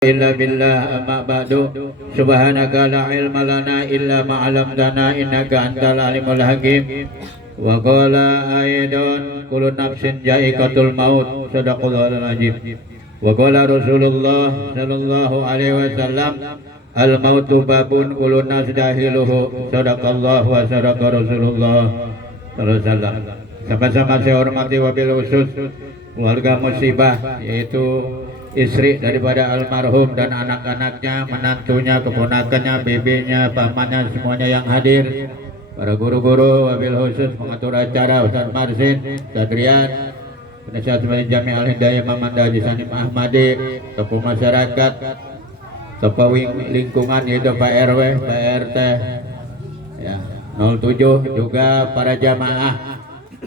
Illa billah amma ba'du subhanaka la ilma lana illa ma 'allamtana innaka antal alimul hakim wa qala aidan kullu nafsin ja'iqatul maut sadaqallahul azim wa qala Rasulullah sallallahu alaihi wasallam al mautu babun kullu nas dahiluhu sadaqallahu wa sadaqa Rasulullah sallallahu alaihi wasallam. Sama-sama saya hormati wabil khusus keluarga musibah, yaitu istri daripada almarhum dan anak-anaknya, menantunya, keponakannya, bebenya, pamannya, semuanya yang hadir, para guru-guru, wabil khusus pengatur acara Ustaz Marsin, Ustaz Rian, penasihat Masjid Jami Al-Hidayah Mamanda Haji Sanim Ahmadi, tokoh masyarakat, tokoh lingkungan yaitu Pak RW, Pak RT, ya, 07, juga para jamaah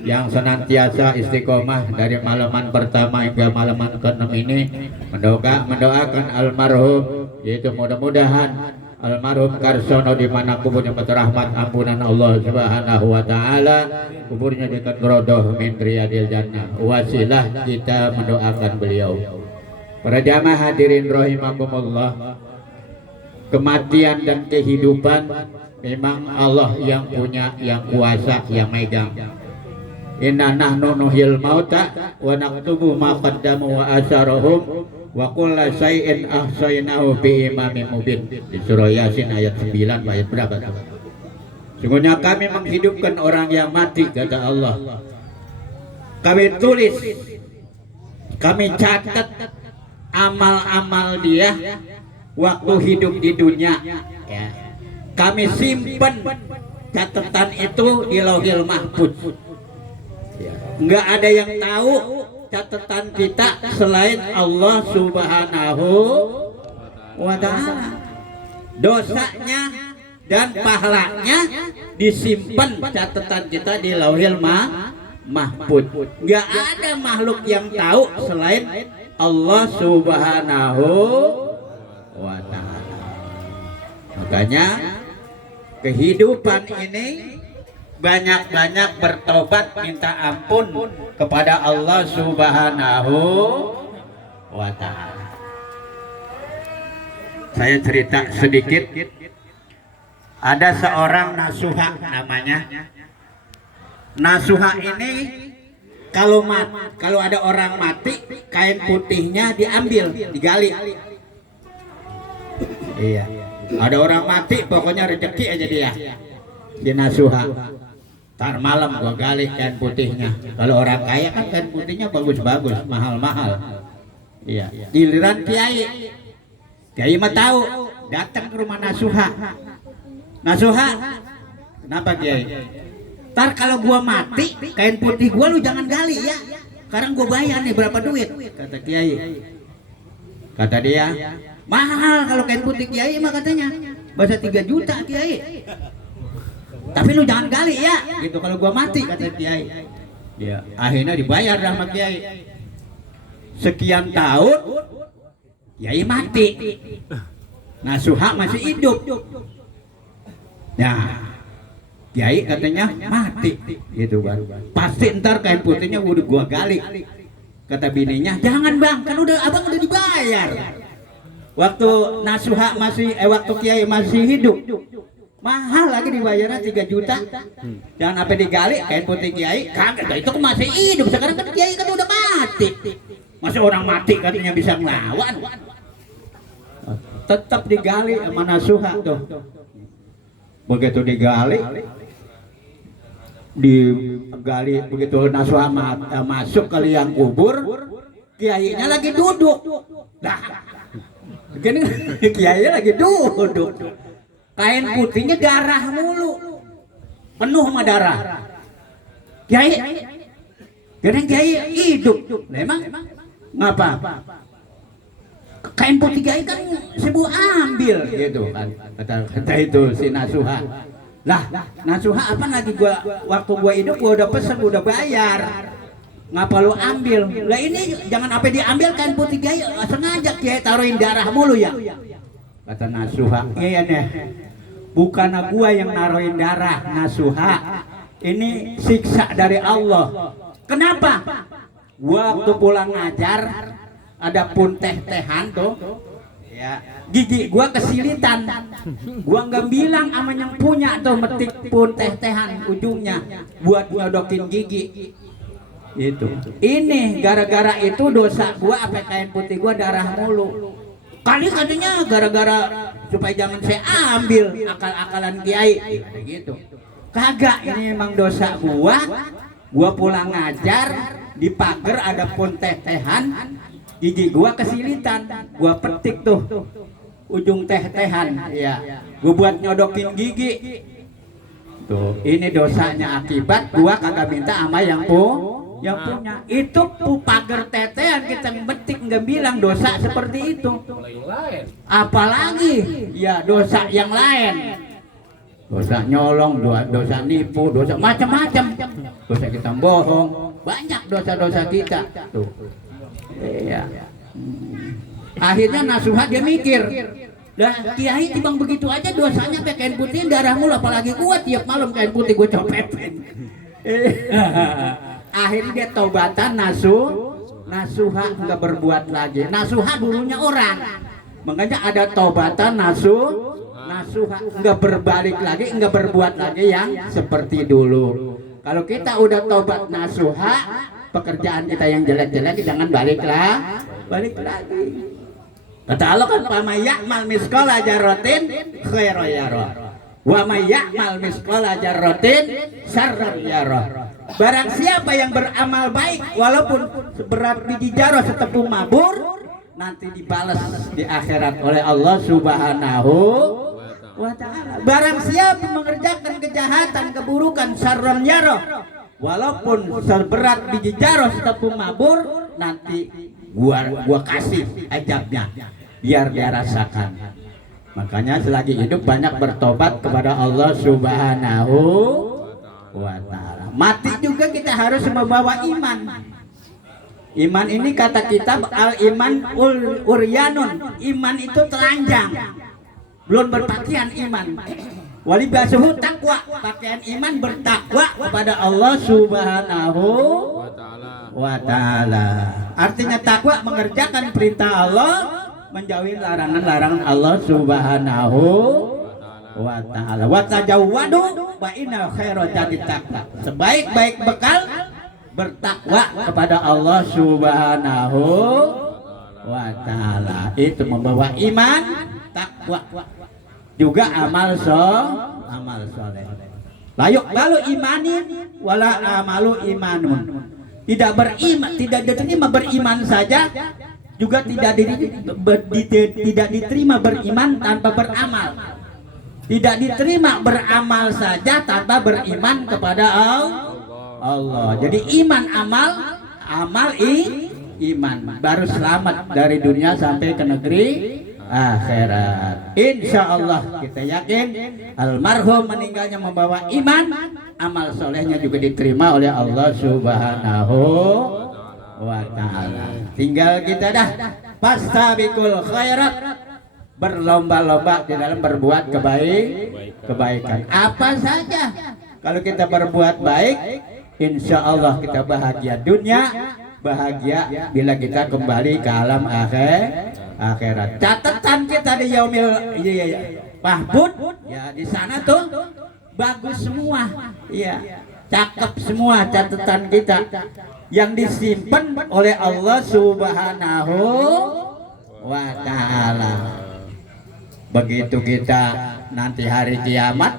yang senantiasa istiqomah dari malaman pertama hingga malaman ke-6 ini mendoakan almarhum, yaitu mudah-mudahan almarhum Karsono di mana kuburnya berrahmat ampunan Allah Subhanahu wa taala, kuburnya dekat rodoh min riyadil jannah, wasilah kita mendoakan beliau. Para jamaah hadirin rahimakumullah, kematian dan kehidupan memang Allah yang punya, yang kuasa, yang megang. Inna nahnu nuhyil mauta wa naktubu ma qaddamu wa asarahum wa kulla syai'in ahsaynahu bi imamin mubin. Di surah Yasin ayat 9 ayat berapa? Sungguhnya kami menghidupkan orang yang mati, kata Allah. Kami tulis, kami catat amal-amal dia waktu hidup di dunia, ya. Kami simpan catatan itu di Lauhil Mahfuz. Enggak ada yang tahu catatan kita selain Allah Subhanahu wa ta'ala. Dosanya dan pahalanya disimpan catatan kita di Lauhil Mahfuz. Enggak ada makhluk yang tahu selain Allah Subhanahu wa ta'ala. Makanya kehidupan ini banyak-banyak bertobat, minta ampun kepada Allah Subhanahu wa ta'ala. Saya cerita sedikit. Ada seorang nasuha namanya. Nasuha ini kalau ada orang mati, kain putihnya diambil, digali. Iya. Ada orang mati, pokoknya rezeki aja dia. Di nasuha. Tar malam gua gali kain putihnya. Kalau orang kaya kan kain putihnya bagus-bagus, mahal-mahal. Iya. Giliran kiai. Kiai mah tahu, datang ke rumah nasuha. Nasuha, kenapa kiai? Tar kalau gua mati, kain putih gua lu jangan gali ya. Sekarang gua bayar nih berapa duit? Kata kiai. Kata dia, mahal kalau kain putih kiai mah katanya. Bahasa 3 juta kiai. Tapi lu jangan gali ya, gitu kalau gua mati, kata kiai. Ya, akhirnya dibayar sama kiai. Sekian tahun, kiai mati. Nasuha masih hidup. Nah, kiai katanya mati, gitu kan. Pasti ntar kain putihnya udah gua gali. Kata bininya, jangan bang, kan abang udah dibayar. Waktu nasuha waktu kiai masih hidup. Mahal lagi dibayarnya 3 juta. Jangan apa digali kain putih kiai, kagak, itu masih hidup. Sekarang kan kiai kan udah mati. Masa orang mati katanya bisa ngelawan. Tetap digali sama nasuha tuh. Begitu digali begitu nasuha masuk ke liang kubur, kiainya lagi duduk. Nah, kiainya lagi duduk. Kain putihnya darah mulu, penuh sama darah. Kiai, kadang kiai hidup, memang ngapa? Kain putih kiai kan sebu ambil, gitu kan? Kata itu si nasuha. Lah, nasuha apa lagi waktu gua hidup gua udah pesen, udah bayar. Ngapa lu ambil? Lah ini jangan apa diambil kain putih kiai, sengaja kiai taruhin darah mulu ya. Kata nasuha, iya deh, bukan gua yang naruhin darah, nasuha. Ini siksa dari Allah. Kenapa? Gua waktu pulang ngajar, ada pun teh-tehan tuh, Ya, gigi gua kesilitan. Gua nggak bilang sama yang punya tuh metik pun teh-tehan ujungnya buat nyodokin gigi. Itu. Ini gara-gara itu dosa gua apa kain putih gua darah mulu. Kali katanya gara-gara supaya jangan saya ambil akal-akalan kiai gitu. Kagak, ini emang dosa gua. Gua pulang ngajar di pagar ada pun teh-tehan. Gigi gua kesilitan, gua petik tuh ujung teh-tehan, ya. Gua buat nyodokin gigi. Tuh, ini dosanya akibat gua kagak minta sama yang punya. Itu pagar tetehan kita metik nggak bilang dosa seperti itu. Apalagi ya dosa yang lain. Dosa nyolong, dosa nipu, dosa macam-macam. Dosa kita bohong, banyak dosa-dosa kita. Tuh. Iya. Akhirnya nasuhat dia mikir, dah kiai timbang begitu aja dosanya pakai kain putih darah mulu, apalagi gua tiap malam kain putih gua copetin. Akhirnya dia taubatan nasuha nggak berbuat lagi. Nasuha dulunya orang, makanya ada taubatan nasuha nggak berbalik lagi, nggak berbuat lagi yang seperti dulu. Kalau kita udah taubat nasuha, pekerjaan kita yang jelek-jelek jangan balik lagi. Kata Allah kan, wa may ya'mal misqala dzarratin khairan yarah wa may ya'mal misqala dzarratin syarran yarah. Barang siapa yang beramal baik walaupun seberat biji zarah setepung mabur, nanti dibalas di akhirat oleh Allah Subhanahu wa ta'ala. Barang siapa mengerjakan kejahatan, keburukan, syarran yarah, walaupun seberat biji zarah setepung mabur, nanti gua kasih ajabnya biar dia rasakan. Makanya selagi hidup banyak bertobat kepada Allah Subhanahu wa ta'ala. Mati juga kita harus membawa iman. Iman ini kata kitab al-iman uryanun. Iman itu telanjang, belum berpakaian iman. Wali basuhu takwa, pakaian iman bertakwa kepada Allah Subhanahu wa ta'ala. Artinya takwa mengerjakan perintah Allah, menjauhi larangan-larangan Allah Subhanahu wa ta'ala. Wa tajawwadu fa inna khairal zadi taqwa. Sebaik-baik bekal bertakwa kepada Allah Subhanahu wa ta'ala. Itu membawa iman, takwa, juga amal soleh. Lalu imanin wala amalu imanun. Tidak diterima beriman saja, juga tidak diterima beriman tanpa beramal. Tidak diterima beramal saja tanpa beriman kepada Allah. Jadi iman amal iman baru selamat dari dunia sampai ke negeri akhirat. Insya Allah kita yakin almarhum meninggalnya membawa iman, amal solehnya juga diterima oleh Allah Subhanahu wa ta'ala. Tinggal kita dah fastabiqul khairat, berlomba-lomba di dalam berbuat kebaikan. Apa saja kalau kita berbuat baik, insya Allah kita bahagia dunia, bahagia bila kita kembali ke alam akhirat. Catatan kita di yaumil mahfud, ya di sana tuh bagus semua, ya cakep semua catatan kita yang disimpan oleh Allah Subhanahu wa ta'ala. Begitu kita nanti hari kiamat,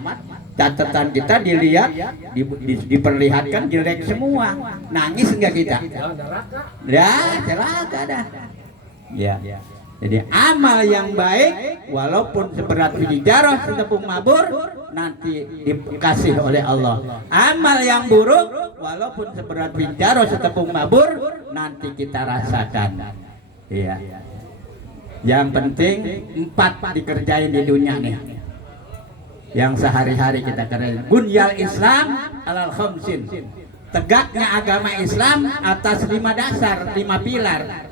catatan kita dilihat, diperlihatkan jelek semua, nangis enggak kita? Ya, celaka dah. Ya. Jadi amal yang baik walaupun seberat biji zarah setepung mabur nanti dikasih oleh Allah. Amal yang buruk walaupun seberat biji zarah setepung mabur nanti kita rasakan. Iya. Yang penting 4 dikerjain di dunia nih. Yang sehari-hari kita kerjain. Bunyal Islam alal khamsin. Tegaknya agama Islam atas 5 dasar, 5 pilar.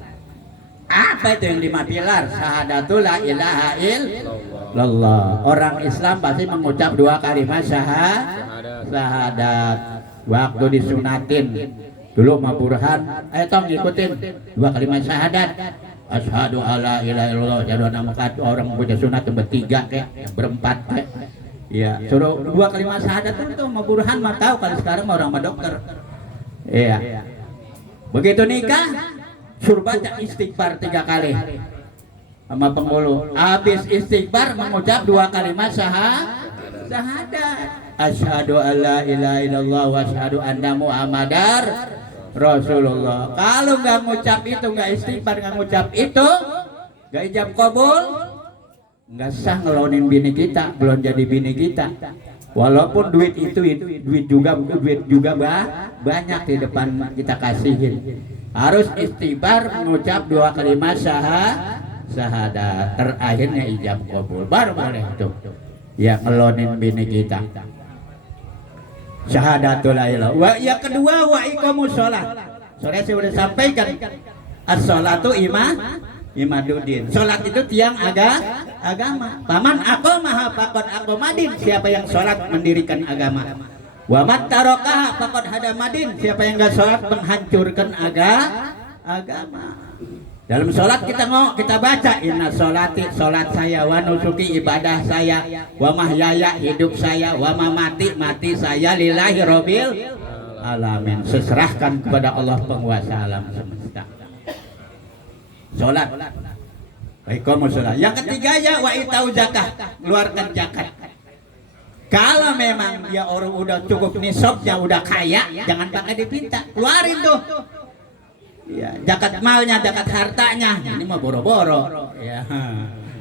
Apa itu yang 5 pilar? Syahadatul la ilaha illallah. Orang Islam pasti mengucap 2 kalimat syahadat. Waktu disunatin dulu Ma Burhan, tong ngikutin 2 kalimat syahadat. Asyhadu alla ilaha illallah, asyhadu anna Muhammad, orang punya sunat bertiga kayak berempat kayak. Ya, suruh 2 kalimat syahadat itu mah Burhan mah tahu kalau sekarang orang mah dokter. Iya. Begitu nikah suruh baca istighfar 3 kali sama penghulu. Habis istighfar mengucap 2 kalimat syahadat. Asyhadu alla ilaha illallah wa asyhadu anna Muhammadar Rasulullah. Kalau nggak ngucap itu, nggak istighfar, nggak ngucap itu, nggak ijab kabul, nggak sah ngelonin bini kita, belum jadi bini kita. Walaupun duit itu duit juga banyak di depan kita kasihin. Harus istighfar, mengucap 2 kalimat syahadat, terakhirnya ijab kabul, baru boleh itu ya ngelonin bini kita. Syahadatul la ilaha. Yang kedua wa iqamus shalah. Sore saya sudah sampaikan as-sholatu imaduddin. Salat itu tiang agama. Paman aqamaha faqad aqamadin. Siapa yang salat mendirikan agama. Wa man tarakaha faqad hadamadin. Siapa yang enggak salat menghancurkan agama. Dalam sholat kita baca inna sholati, sholat saya, wa nusuki, ibadah saya, wa mahyaya, hidup saya, wa mamati, mati saya, lillahi rabbil alamin. Seserahkan kepada Allah penguasa alam semesta. Sholat. Baik, kamu sholat. Yang ketiga ya wa itau zakat, keluarkan zakat. Kalau memang dia orang udah cukup nisabnya, udah kaya, jangan pakai dipinta, keluarin tuh. Ya, zakat malnya, zakat hartanya. Ini mah boro-boro. Ya.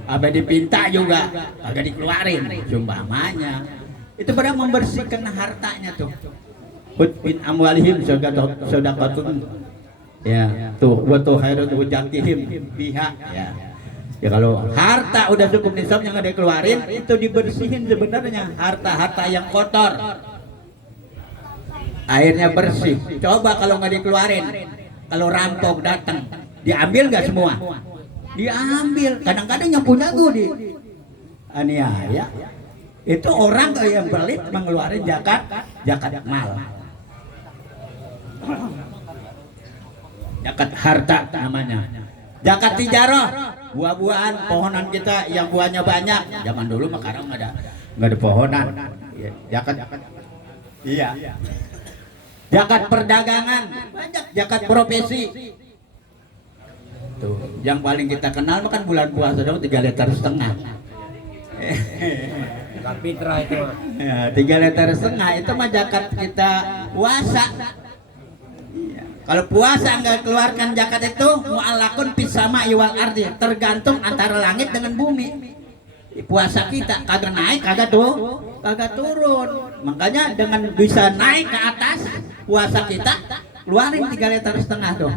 Apa dipinta juga agak dikeluarin sumbangannya. Itu pada membersihkan hartanya tuh. Min amwalihim shadaqatun. Ya, tuh wa khairun wajahihim biha ya. Ya kalau harta udah cukup nisabnya nggak dikeluarin, itu dibersihin sebenarnya harta-harta yang kotor. Akhirnya bersih. Coba kalau nggak dikeluarin. Kalau rampok datang, diambil gak semua? Diambil. Kadang-kadang yang punya gue di aniaya. Itu orang yang pelit mengeluarkan zakat mal. Zakat harta namanya. Zakat tijarah, buah-buahan, pohonan kita yang buahnya banyak. Zaman dulu mah sekarang nggak ada pohonan. Zakat. Iya. Zakat perdagangan, banyak zakat profesi. Tuh, yang paling kita kenal kan bulan puasa dong 3,5 liter. Zakat fitrah itu. Ya, 3,5 liter itu mah zakat kita puasa. Ya. Kalau puasa nggak keluarkan zakat itu mu'allakun pisama iwal ardi, tergantung antara langit dengan bumi. Puasa kita kagak naik, kagak turun. Makanya dengan bisa naik ke atas puasa kita, keluarin 3,5 liter tuh.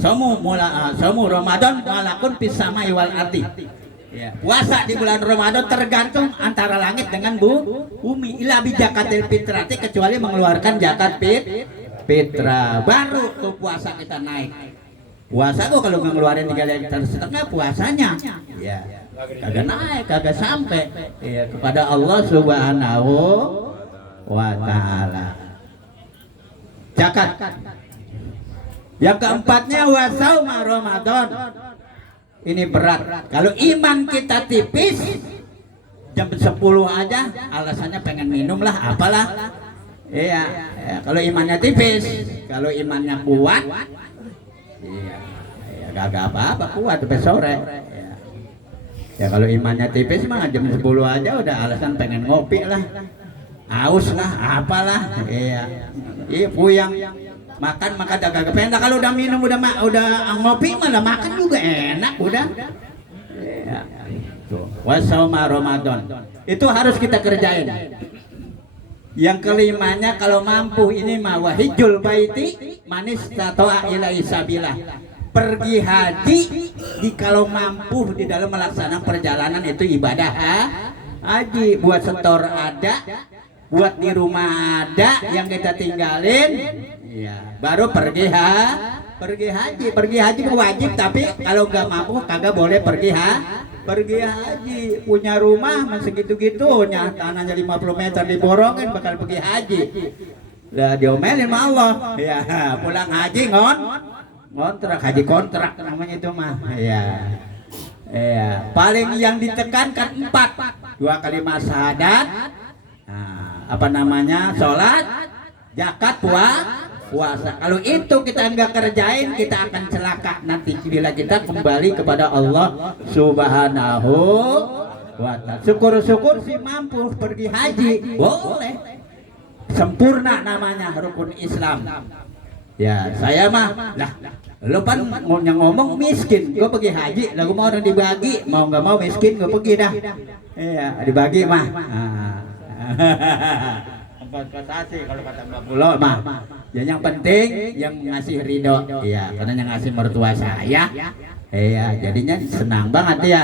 Samu Ramadan malakun pisama iwal ardi. Ya. Puasa di bulan Ramadan tergantung antara langit dengan bumi. Ila bi zakatil fitrati, kecuali mengeluarkan zakat fitrah, baru tuh puasa kita naik. Puasa gua kalau nggak ngeluarin 3,5 liter puasanya, ya kagak naik, kagak sampai ya kepada Allah Subhanahu wa Ta'ala. Zakat. Yang keempatnya wasauma Ramadan. Ini berat. Kalau iman kita tipis, jam 10 aja alasannya pengen minum lah, apalah. Iya, ya, kalau imannya tipis, kalau imannya kuat, iya, ya gak apa-apa, kuat sampai sore. Ya kalau imannya tipis mah jam 10 aja udah alasan pengen ngopi lah, haus lah, apalah. Iya, puyang makan agak pengen. Kalau udah minum udah ngopi malah makan juga enak udah. Iya. Wasauma Ramadan itu harus kita kerjain. Yang kelimanya kalau mampu ini mah wahijul baiti manis tatoa ilai sabila. Pergi haji kalau mampu di dalam melaksanakan perjalanan itu ibadah haji. Buat setor ada, buat di rumah ada yang kita tinggalin, ya baru pergi haji. Pergi haji wajib, tapi kalau nggak mampu kagak boleh pergi haji. Punya rumah masih gitu-gitunya, tanahnya 50 meter diborongin bakal pergi haji. Lah diomelin sama Allah. Ya, pulang haji Kontrak, haji kontrak namanya itu mah. Iya. Iya, paling yang ditekankan 4. 2 kalimat syahadat. Nah, apa namanya? Salat, zakat, puasa. Kalau itu kita enggak kerjain, kita akan celaka nanti bila kita kembali kepada Allah Subhanahu wa ta'ala. Syukur-syukur sih mampu pergi haji, boleh. Sempurna namanya rukun Islam. Ya, saya mah lah, lu pan yang ngomong miskin, gue pergi haji, lagu mau orang dibagi, mau nggak mau miskin gue pergi dah. Iya, dibagi mah. Kompensasi kalau kata Mbak Pulo mah. Ya, yang penting yang ngasih ridho, iya, karena yang ngasih mertua saya, iya, jadinya senang banget ya.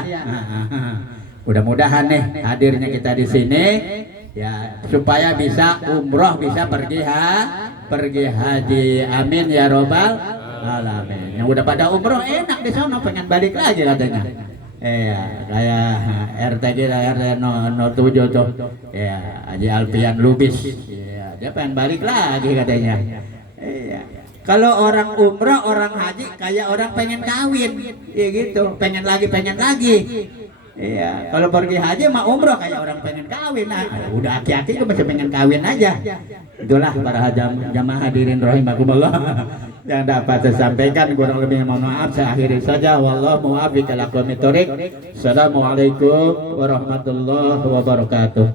Mudah-mudahan nih hadirnya kita di sini, ya, supaya bisa umroh, bisa pergi haji, amin ya robbal alamin. Yang udah pada umroh enak di sana, pengen balik lagi katanya. Iya, kayak RT kita RT 07 tuh, ya, Haji Alfian Lubis, ya, dia pengen balik lagi katanya. Iya. Kalau orang umroh, orang haji kayak orang pengen kawin, ya gitu, pengen lagi. Iya, kalau pergi haji mah umroh kayak orang pengen kawin. Nah, udah aki-aki masih pengen kawin aja. Itulah para jamaah hadirin rahimakumullah yang dapat saya sampaikan, kurang lebih mohon maaf, saya akhiri saja. Wallahu muwaffiq ila aqwamit thoriq. Assalamualaikum warahmatullahi wabarakatuh.